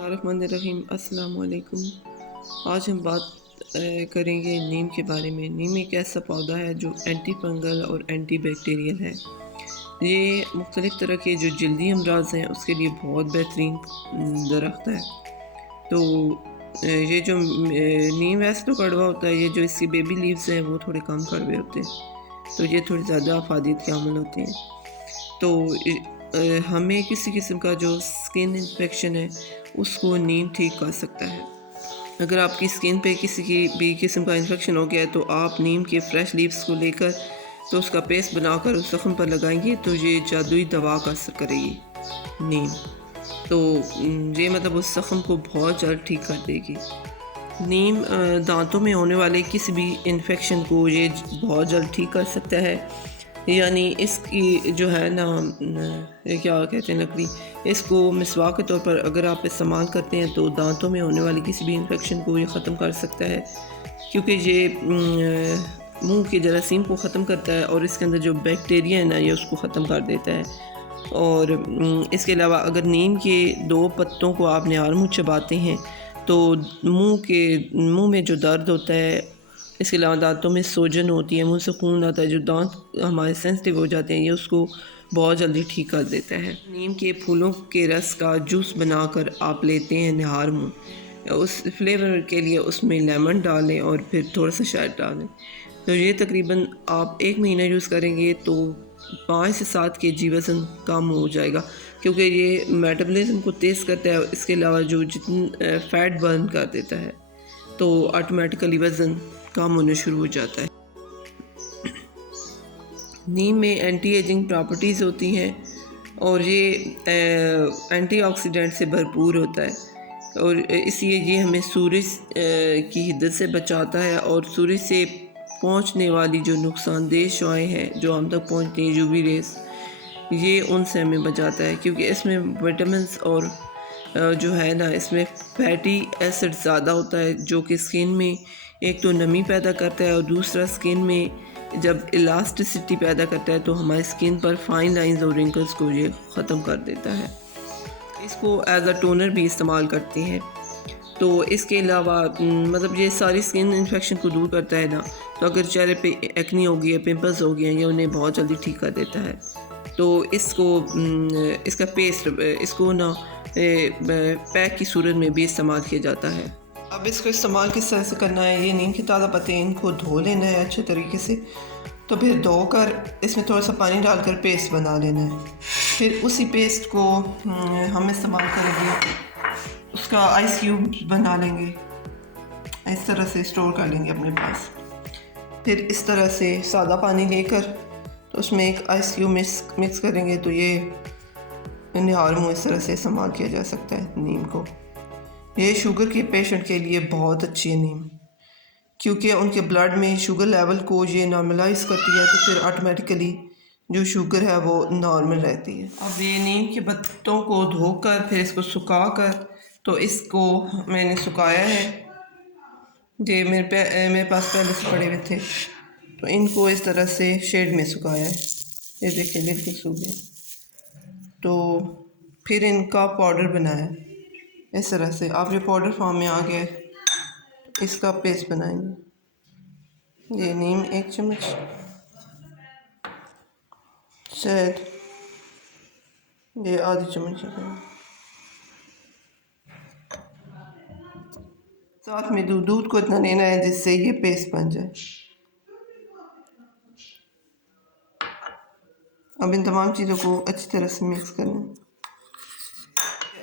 बिस्मिल्लाहिर्रहमानिर्रहीम। अस्सलाम वालेकुम। आज हम बात करेंगे नीम के बारे में। नीम एक ऐसा पौधा है जो एंटी फंगल और एंटी बैक्टीरियल है। ये मुख्तलिफ़ तरह के जो जल्दी अमराज हैं उसके लिए बहुत बेहतरीन दरख्त है। तो ये जो नीम वैसे तो कड़वा होता है, ये जो इसकी बेबी लीव्स हैं वो थोड़े कम कड़वे होते हैं, तो ये थोड़ी ज़्यादा अफादियत के हामिल होते हैं। तो हमें किसी किस्म का जो स्किन इन्फेक्शन है उसको नीम ठीक कर सकता है। अगर आपकी स्किन पे किसी की भी किस्म का इन्फेक्शन हो गया है तो आप नीम के फ्रेश लीव्स को लेकर तो उसका पेस्ट बनाकर उस जख्म पर लगाएंगे तो ये जादुई दवा का असर करेगी नीम। तो ये मतलब उस जख्म को बहुत जल्द ठीक कर देगी। नीम दांतों में होने वाले किसी भी इन्फेक्शन को ये बहुत जल्द ठीक कर सकता है। यानी इसकी जो है ना, ये क्या कहते हैं, लकड़ी, इसको मिसवाक के तौर पर अगर आप इस्तेमाल करते हैं तो दांतों में होने वाली किसी भी इन्फेक्शन को ये ख़त्म कर सकता है, क्योंकि ये मुंह के जरासीम को ख़त्म करता है और इसके अंदर जो बैक्टीरिया है ना ये उसको ख़त्म कर देता है। और इसके अलावा अगर नीम के 2 पत्तों को आप निहार मुँह चबाते हैं तो मुंह में जो दर्द होता है, इसके अलावा दांतों में सोजन होती है, मुंह से खून आता है, जो दांत हमारे सेंसिटिव हो जाते हैं, ये उसको बहुत जल्दी ठीक कर देता है। नीम के फूलों के रस का जूस बनाकर आप लेते हैं निहार मुँह, उस फ्लेवर के लिए उसमें लेमन डालें और फिर थोड़ा सा शहद डालें। तो ये तकरीबन आप 1 महीना यूज़ करेंगे तो 5 से 7 केजी वज़न कम हो जाएगा, क्योंकि ये मेटाबॉलिज्म को तेज़ करता है। इसके अलावा जो जितनी फ़ैट बर्न कर देता है तो ऑटोमेटिकली वज़न कम होने शुरू हो जाता है। नीम में एंटी एजिंग प्रॉपर्टीज़ होती हैं और ये एंटीऑक्सीडेंट से भरपूर होता है और इसलिए ये हमें सूरज की हिद्दत से बचाता है और सूरज से पहुंचने वाली जो नुकसानदेह शुआएं हैं जो हम तक पहुंचती हैं, यूवी रेस, ये उनसे हमें बचाता है, क्योंकि इसमें विटामिन्स और जो है ना, इसमें फैटी एसिड ज़्यादा होता है जो कि स्किन में एक तो नमी पैदा करता है और दूसरा स्किन में जब इलास्टिसिटी पैदा करता है तो हमारी स्किन पर फाइन लाइंस और रिंकल्स को ये ख़त्म कर देता है। इसको एज अ टोनर भी इस्तेमाल करते हैं। तो इसके अलावा मतलब ये सारी स्किन इन्फेक्शन को दूर करता है ना। तो अगर चेहरे पे एक्नी हो गई है, पिंपल्स हो गए हैं, ये उन्हें बहुत जल्दी ठीक कर देता है। तो इसको इसका पेस्ट इसको ना पैक की सूरत में भी इस्तेमाल किया जाता है। अब इसको इस्तेमाल किस तरह से करना है, ये नीम के ताज़ा पत्ते इनको धो लेना है अच्छे तरीके से। तो फिर धोकर इसमें थोड़ा सा पानी डालकर पेस्ट बना लेना है। फिर उसी पेस्ट को हम इस्तेमाल करेंगे, उसका आइस क्यूब बना लेंगे, इस तरह से स्टोर कर लेंगे अपने पास। फिर इस तरह से सादा पानी लेकर तो उसमें एक आइस क्यूब मिक्स करेंगे तो ये निहार मुँह इस तरह से इस्तेमाल किया जा सकता है नीम को। ये शुगर के पेशेंट के लिए बहुत अच्छी है नीम, क्योंकि उनके ब्लड में शुगर लेवल को ये नॉर्मलाइज करती है, तो फिर ऑटोमेटिकली जो शुगर है वो नॉर्मल रहती है। अब ये नीम के पत्तों को धोकर फिर इसको सुखा कर, तो इसको मैंने सुखाया है, ये मेरे पास पहले से पड़े हुए थे, तो इनको इस तरह से शेड में सुखाया है, ये देखिए बिल्कुल सूख गए। तो फिर इनका पाउडर बनाया इस तरह से। आप ये पाउडर फॉर्म में आ गए, इसका पेस्ट बनाएंगे। ये नीम 1 चम्मच, शहद ये आधी चम्मच है, साथ में दूध को इतना लेना है जिससे ये पेस्ट बन जाए। अब इन तमाम चीज़ों को अच्छी तरह से मिक्स करना।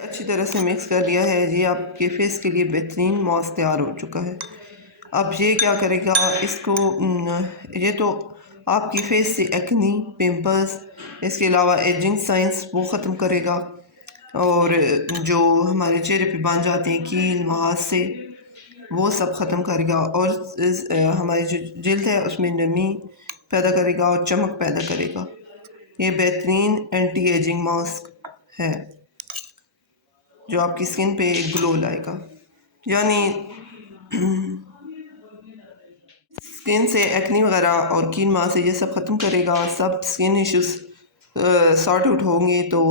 अच्छी तरह से मिक्स कर लिया है, ये आपके फेस के लिए बेहतरीन मास्क तैयार हो चुका है। अब ये क्या करेगा, इसको ये तो आपकी फेस से एक्नी, पिंपल्स, इसके अलावा एजिंग साइंस वो ख़त्म करेगा और जो हमारे चेहरे पे बांध जाते हैं कील मुहासे, वो सब ख़त्म करेगा और हमारी जो जिल्द है उसमें नमी पैदा करेगा और चमक पैदा करेगा। ये बेहतरीन एंटी एजिंग मास्क है जो आपकी स्किन पे ग्लो लाएगा, यानी स्किन से एक्नी वगैरह और कील मुहासे ये सब ख़त्म करेगा। सब स्किन इश्यूज सॉर्ट आउट होंगे तो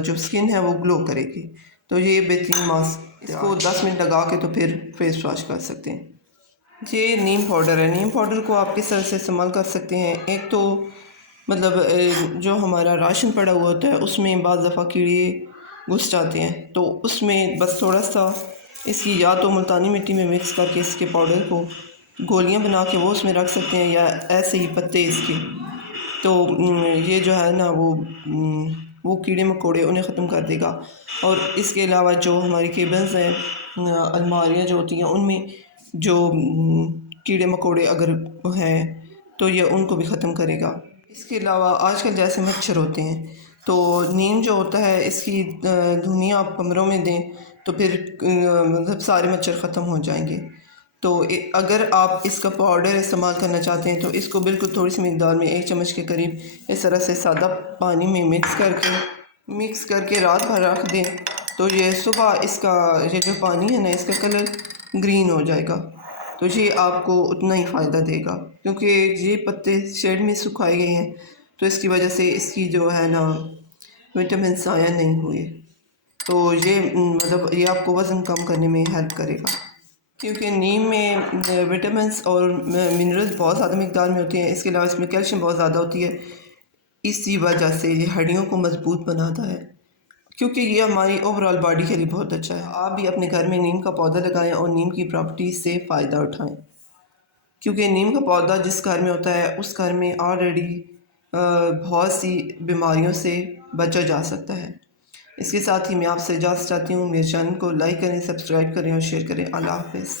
जो स्किन है वो ग्लो करेगी। तो ये बेहतरीन मास्क, इसको 10 मिनट लगा के तो फिर फेस वॉश कर सकते हैं। ये नीम पाउडर है। नीम पाउडर को आप किस तरह से इस्तेमाल कर सकते हैं, एक तो मतलब जो हमारा राशन पड़ा हुआ होता है उसमें बाज़ दफ़ा कीड़े घुस जाते हैं, तो उसमें बस थोड़ा सा इसकी या तो मुल्तानी मिट्टी में मिक्स करके इसके पाउडर को गोलियां बना के वो उसमें रख सकते हैं, या ऐसे ही पत्ते इसके। तो ये जो है ना वो कीड़े मकोड़े उन्हें ख़त्म कर देगा। और इसके अलावा जो हमारी केबल्स हैं, अलमारियाँ जो होती हैं उनमें जो कीड़े मकोड़े अगर हैं तो ये उनको भी ख़त्म करेगा। इसके अलावा आजकल जैसे मच्छर होते हैं, तो नीम जो होता है इसकी धुनी आप कमरों में दें तो फिर मतलब सारे मच्छर ख़त्म हो जाएंगे। तो अगर आप इसका पाउडर इस्तेमाल करना चाहते हैं तो इसको बिल्कुल थोड़ी सी मकदार में 1 चम्मच के करीब इस तरह से सादा पानी में मिक्स करके रात भर रख दें, तो ये सुबह इसका ये जो पानी है ना इसका कलर ग्रीन हो जाएगा। तो ये आपको उतना ही फ़ायदा देगा, क्योंकि ये पत्ते शेड में सुखाए गए हैं तो इसकी वजह से इसकी जो है ना विटामिन ज़ाया नहीं हुए। तो ये मतलब ये आपको वज़न कम करने में हेल्प करेगा, क्योंकि नीम में विटामिन्स और मिनरल्स बहुत ज़्यादा मिकदार में होते हैं। इसके अलावा इसमें कैल्शियम बहुत ज़्यादा होती है, इसी वजह से ये हड्डियों को मजबूत बनाता है, क्योंकि ये हमारी ओवरऑल बॉडी के लिए बहुत अच्छा है। आप भी अपने घर में नीम का पौधा लगाएं और नीम की प्रॉपर्टीज़ से फ़ायदा उठाएं, क्योंकि नीम का पौधा जिस घर में होता है उस घर में ऑलरेडी बहुत सी बीमारियों से बचा जा सकता है। इसके साथ ही मैं आपसे इजाज़त चाहती हूँ। मेरे चैनल को लाइक करें, सब्सक्राइब करें और शेयर करें। अल्लाह हाफ़िज़।